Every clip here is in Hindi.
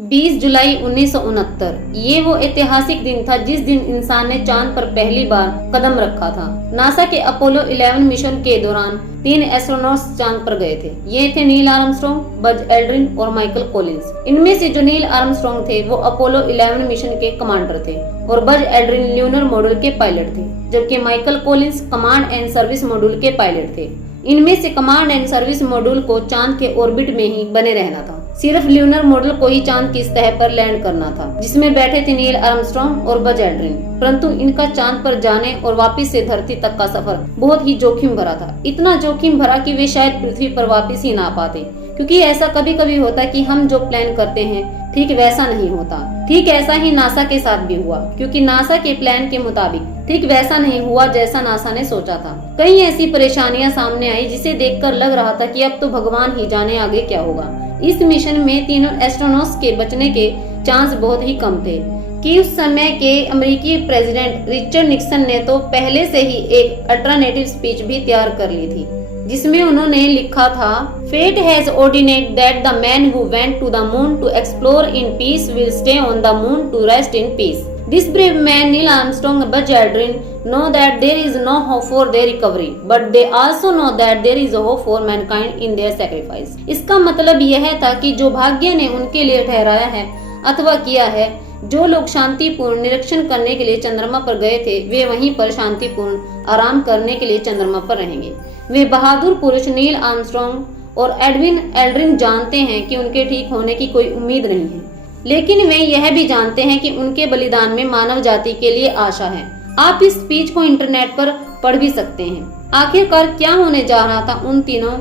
20 जुलाई 1969 ये वो ऐतिहासिक दिन था जिस दिन इंसान ने चांद पर पहली बार कदम रखा था। नासा के अपोलो 11 मिशन के दौरान 3 एस्ट्रोनॉट्स चांद पर गए थे। ये थे नील आर्मस्ट्रॉन्ग, बज एल्ड्रिन और माइकल कॉलिंस। इनमें से जो नील आर्मस्ट्रॉन्ग थे वो अपोलो 11 मिशन के कमांडर थे और बज एल्ड्रिन ल्यूनर मॉड्यूल के पायलट थे, जबकि Michael Collins command and service module के पायलट थे। इनमें से कमांड एंड सर्विस मॉड्यूल को चांद के ऑर्बिट में ही बने रहना था। सिर्फ ल्यूनर मॉड्यूल को ही चांद की सतह पर लैंड करना था, जिसमें बैठे थे नील आर्मस्ट्रॉन्ग और बज एल्ड्रिन। परंतु इनका चांद पर जाने और वापस से धरती तक का सफर बहुत ही जोखिम भरा था। इतना जोखिम भरा कि वे शायद पृथ्वी पर वापस ही ना पाते, क्योंकि ऐसा कभी कभी होता कि हम जो प्लान करते हैं ठीक वैसा नहीं होता। ठीक ऐसा ही नासा के साथ भी हुआ, क्योंकि नासा के प्लान के मुताबिक ठीक वैसा नहीं हुआ जैसा नासा ने सोचा था। कई ऐसी परेशानियां सामने आई जिसे देखकर लग रहा था कि अब तो भगवान ही जाने आगे क्या होगा। इस मिशन में तीनों एस्ट्रोनॉट्स के बचने के चांस बहुत ही कम थे कि उस समय के अमेरिकी प्रेसिडेंट रिचर्ड निक्सन ने तो पहले से ही एक अल्टरनेटिव स्पीच भी तैयार कर ली थी, जिसमें उन्होंने लिखा था, Fate has ordained that the man who went to the moon to explore in peace will stay on the moon to rest in peace. This brave man, Neil Armstrong, Buzz Aldrin, know that there is no hope for their recovery, but they also know that there is a hope for mankind in their sacrifice. इसका मतलब यह था कि जो भाग्य ने उनके लिए ठहराया है अथवा किया है, जो लोग शांतिपूर्ण निरीक्षण करने के लिए चंद्रमा पर गए थे वे वहीं पर शांतिपूर्ण आराम करने के लिए चंद्रमा पर रहेंगे। वे बहादुर पुरुष नील आर्मस्ट्रॉन्ग और एडविन एल्ड्रिन जानते हैं कि उनके ठीक होने की कोई उम्मीद नहीं है, लेकिन वे यह भी जानते हैं कि उनके बलिदान में मानव जाति के लिए आशा है। आप इस स्पीच को इंटरनेट पर पढ़ भी सकते हैं। आखिरकार क्या होने जा रहा था उन तीनों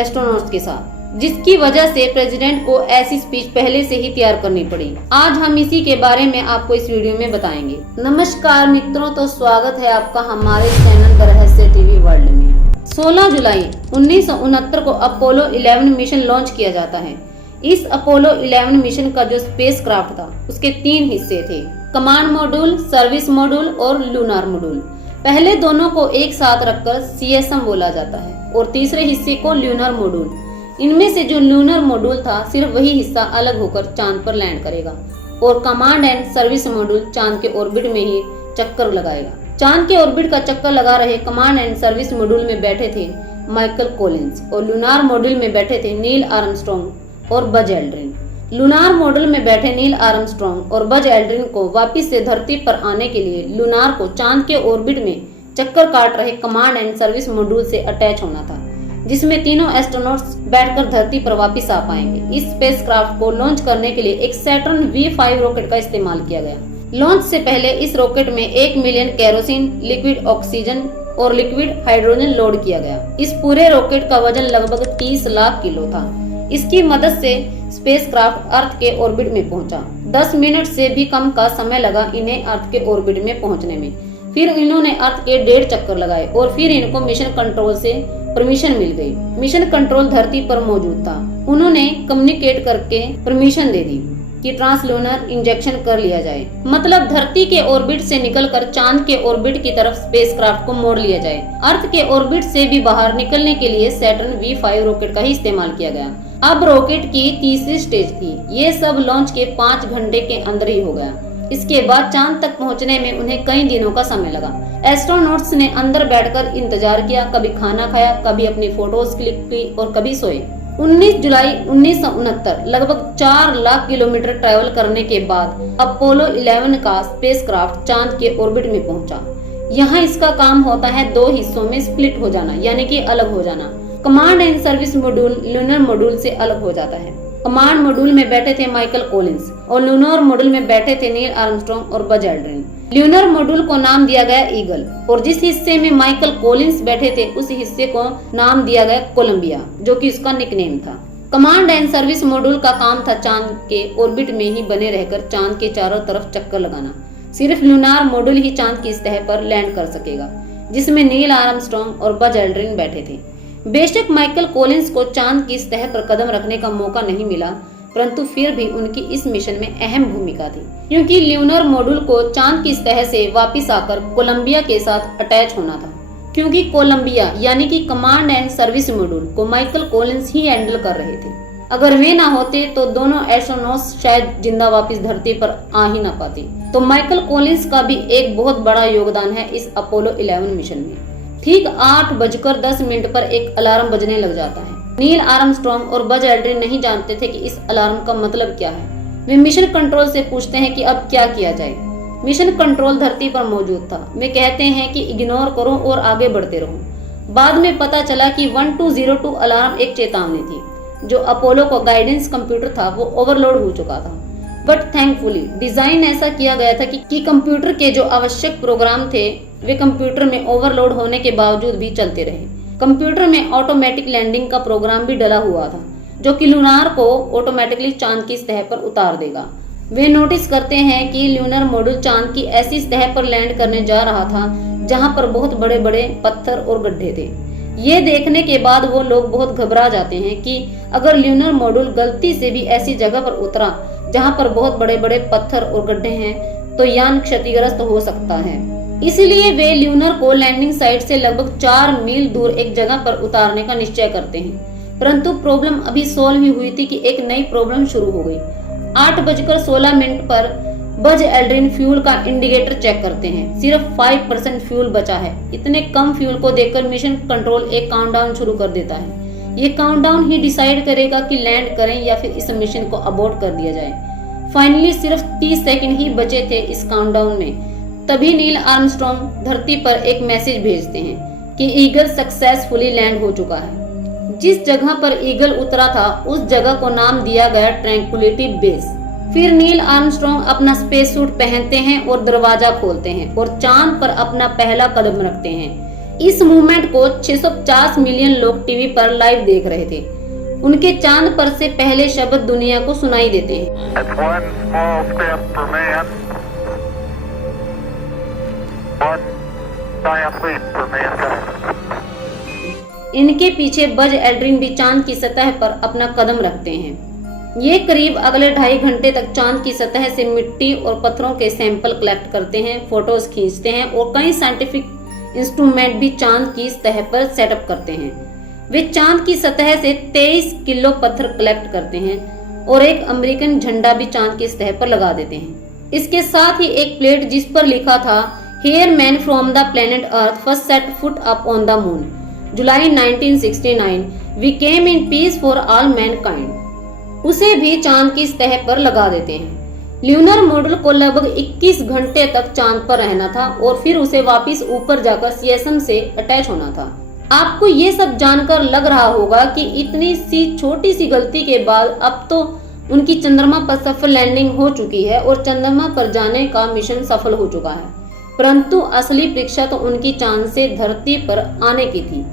एस्ट्रोनॉट्स के साथ, जिसकी वजह से प्रेसिडेंट को ऐसी स्पीच पहले से ही तैयार करनी पड़ी। आज हम इसी के बारे में आपको इस वीडियो में बताएंगे। नमस्कार मित्रों, तो स्वागत है आपका हमारे चैनल द रहस्य टीवी वर्ल्ड में। 16 जुलाई 1969 को अपोलो 11 मिशन लॉन्च किया जाता है। इस अपोलो 11 मिशन का जो स्पेसक्राफ्ट था उसके 3 हिस्से थे, कमांड मॉड्यूल, सर्विस मॉड्यूल और लूनार मॉड्यूल। पहले दोनों को एक साथ रखकर CSM बोला जाता है और तीसरे हिस्से को ल्यूनर मॉड्यूल। इनमें से जो लूनर मॉड्यूल था सिर्फ वही हिस्सा अलग होकर चांद पर लैंड करेगा और कमांड एंड सर्विस मॉड्यूल चांद के ऑर्बिट में ही चक्कर लगाएगा। चांद के ऑर्बिट का चक्कर लगा रहे कमांड एंड सर्विस मॉड्यूल में बैठे थे माइकल कॉलिंस और लूनार मॉड्यूल में बैठे थे नील आर्मस्ट्रॉन्ग और बज एल्ड्रिन। लूनार मॉड्यूल में बैठे नील आर्मस्ट्रॉन्ग और बज एल्ड्रिन को वापस से धरती पर आने के लिए लूनार को चांद के ऑर्बिट में चक्कर काट रहे कमांड एंड सर्विस मॉड्यूल से अटैच होना था, जिसमें तीनों एस्ट्रोनॉट्स बैठकर धरती पर वापस आ पाएंगे। इस स्पेसक्राफ्ट को लॉन्च करने के लिए एक सैटर्न V5 रॉकेट का इस्तेमाल किया गया। लॉन्च से पहले इस रॉकेट में 1 मिलियन केरोसिन, लिक्विड ऑक्सीजन और लिक्विड हाइड्रोजन लोड किया गया। इस पूरे रॉकेट का वजन लगभग 30 लाख किलो था। इसकी मदद से स्पेसक्राफ्ट अर्थ के ऑर्बिट में पहुंचा। 10 मिनट से भी कम का समय लगा इन्हें अर्थ के ऑर्बिट में पहुंचने में। फिर इन्होंने अर्थ के 1.5 चक्कर लगाए और फिर इनको मिशन कंट्रोल से परमिशन मिल गई। मिशन कंट्रोल धरती पर मौजूद था। उन्होंने कम्युनिकेट करके परमिशन दे दी कि ट्रांसलूनर इंजेक्शन कर लिया जाए, मतलब धरती के ऑर्बिट से निकलकर चांद के ऑर्बिट की तरफ स्पेसक्राफ्ट को मोड़ लिया जाए। अर्थ के ऑर्बिट से भी बाहर निकलने के लिए सैटर्न V5 रॉकेट का ही इस्तेमाल किया गया। अब रॉकेट की तीसरी स्टेज थी। ये सब लॉन्च के 5 घंटे के अंदर ही हो गया। इसके बाद चांद तक पहुंचने में उन्हें कई दिनों का समय लगा। एस्ट्रोनॉट्स ने अंदर बैठकर इंतजार किया, कभी खाना खाया, कभी अपनी फोटोज क्लिक की और कभी सोए। 19 जुलाई 1969 लगभग 4 लाख किलोमीटर ट्रैवल करने के बाद अपोलो 11 का स्पेसक्राफ्ट चांद के ऑर्बिट में पहुंचा। यहाँ इसका काम होता है 2 हिस्सों में स्प्लिट हो जाना, यानी कि अलग हो जाना। Command and service module lunar module से अलग हो जाता है। कमांड मॉड्यूल में बैठे थे माइकल कॉलिंस और लूनर मॉड्यूल में बैठे थे नील आर्मस्ट्रॉन्ग और बज एल्ड्रिन। ल्यूनर मॉड्यूल को नाम दिया गया ईगल और जिस हिस्से में माइकल कॉलिंस बैठे थे उस हिस्से को नाम दिया गया कोलंबिया, जो कि उसका निकनेम था। कमांड एंड सर्विस मॉड्यूल का काम था चांद के ऑर्बिट में ही बने रहकर चांद के चारों तरफ चक्कर लगाना। सिर्फ लूनार मॉड्यूल ही चांद की सतह पर लैंड कर सकेगा, जिसमें नील आर्मस्ट्रॉन्ग और बज एल्ड्रिन बैठे थे। बेशक माइकल कॉलिंस को चांद की सतह पर कदम रखने का मौका नहीं मिला, परंतु फिर भी उनकी इस मिशन में अहम भूमिका थी, क्योंकि ल्यूनर मॉड्यूल को चांद की सतह से वापस आकर कोलंबिया के साथ अटैच होना था। क्योंकि कोलंबिया यानी कि कमांड एंड सर्विस मॉड्यूल को माइकल कॉलिंस ही हैंडल कर रहे थे। अगर वे ना होते तो दोनों एस्ट्रोनॉट्स शायद जिंदा वापस धरती पर आ ही ना पाते। तो माइकल कॉलिंस का भी एक बहुत बड़ा योगदान है इस अपोलो 11 मिशन में। ठीक 8:10 पर एक अलार्म बजने लग जाता है। नील आर्मस्ट्रॉन्ग और बज एल्ड्रिन नहीं जानते थे कि इस अलार्म का मतलब क्या है। वे मिशन कंट्रोल से पूछते हैं कि अब क्या किया जाए। मिशन कंट्रोल धरती पर मौजूद था। वे कहते हैं कि इग्नोर करो और आगे बढ़ते रहो। बाद में पता चला कि 1202 अलार्म एक चेतावनी थी। जो अपोलो का गाइडेंस कंप्यूटर था वो ओवरलोड हो चुका था। बट थैंकफुली डिजाइन ऐसा किया गया था कि कंप्यूटर के जो आवश्यक प्रोग्राम थे वे कंप्यूटर में ओवरलोड होने के बावजूद भी चलते रहे। कंप्यूटर में ऑटोमेटिक लैंडिंग का प्रोग्राम भी डला हुआ था जो कि लूनार को ऑटोमेटिकली चांद की सतह पर उतार देगा। वे नोटिस करते हैं कि ल्यूनर मॉड्यूल चांद की ऐसी सतह पर लैंड करने जा रहा था जहां पर बहुत बड़े बड़े पत्थर और गड्ढे थे। ये देखने के बाद वो लोग बहुत घबरा जाते हैं कि अगर ल्यूनर मॉड्यूल गलती से भी ऐसी जगह पर उतरा जहां पर बहुत बड़े बड़े पत्थर और गड्ढे हैं तो यान क्षतिग्रस्त हो सकता है। इसलिए वे ल्यूनर को लैंडिंग साइट से लगभग 4 मील दूर एक जगह पर उतारने का निश्चय करते हैं। परंतु प्रॉब्लम अभी सॉल्व ही हुई थी कि एक नई प्रॉब्लम शुरू हो गई। 8:16 पर बज एल्ड्रिन फ्यूल का इंडिकेटर चेक करते हैं। सिर्फ 5% फ्यूल बचा है। इतने कम फ्यूल को देखकर मिशन कंट्रोल एक काउंटडाउन शुरू कर देता है। ये काउंटडाउन ही डिसाइड करेगा कि लैंड करें या फिर इस मिशन को अबॉर्ट कर दिया जाए। फाइनली सिर्फ 30 सेकंड ही बचे थे इस काउंटडाउन में। तभी नील आर्मस्ट्रॉन्ग धरती पर एक मैसेज भेजते हैं कि ईगल सक्सेसफुली लैंड हो चुका है। जिस जगह पर ईगल उतरा था उस जगह को नाम दिया गया ट्रैंक्विलिटी बेस। फिर नील आर्मस्ट्रॉन्ग अपना स्पेस सूट पहनते हैं और दरवाजा खोलते हैं और चांद पर अपना पहला कदम रखते हैं। इस मूवमेंट को 650 मिलियन लोग टीवी पर लाइव देख रहे थे। उनके चांद पर से पहले शब्द दुनिया को सुनाई देते हैं। इनके पीछे बज एल्ड्रिन भी चांद की सतह पर अपना कदम रखते हैं। ये करीब अगले 2.5 घंटे तक चांद की सतह से मिट्टी और पत्थरों के सैंपल कलेक्ट करते हैं, फोटोज खींचते हैं और कई साइंटिफिक इंस्ट्रूमेंट भी चांद की सतह पर सेटअप करते हैं। वे चांद की सतह से 23 किलो पत्थर कलेक्ट करते हैं और एक अमेरिकन झंडा भी चांद की सतह पर लगा देते हैं। इसके साथ ही एक प्लेट जिस पर लिखा था here man from the planet earth first set foot up on the moon, July 1969, we came in peace for all mankind, उसे भी चांद की सतह पर लगा देते हैं। ल्यूनर मॉड्यूल को लगभग 21 घंटे तक चांद पर रहना था और फिर उसे वापस ऊपर जाकर सीएसएम से अटैच होना था। आपको ये सब जानकर लग रहा होगा कि इतनी सी छोटी सी गलती के बाद अब तो उनकी चंद्रमा पर सफल लैंडिंग हो चुकी है और चंद्रमा पर जाने का मिशन सफल हो चुका है। परंतु असली परीक्षा तो उनकी चांद से धरती पर आने की थी।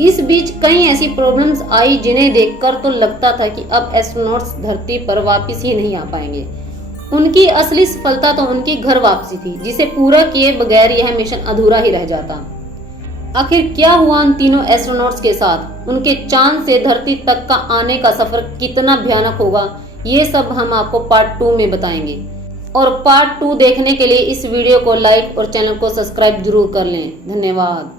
इस बीच कई ऐसी प्रॉब्लम्स आई जिन्हें देखकर तो लगता था कि अब एस्ट्रोनॉट्स धरती पर वापस ही नहीं आ पाएंगे। उनकी असली सफलता तो उनकी घर वापसी थी, जिसे पूरा किए बगैर यह मिशन अधूरा ही रह जाता। आखिर क्या हुआ उन तीनों एस्ट्रोनॉट्स के साथ? उनके चांद से धरती तक का आने का सफर कितना भयानक होगा, ये सब हम आपको पार्ट 2 में बताएंगे। और पार्ट 2 देखने के लिए इस वीडियो को लाइक और चैनल को सब्सक्राइब जरूर कर लें। धन्यवाद।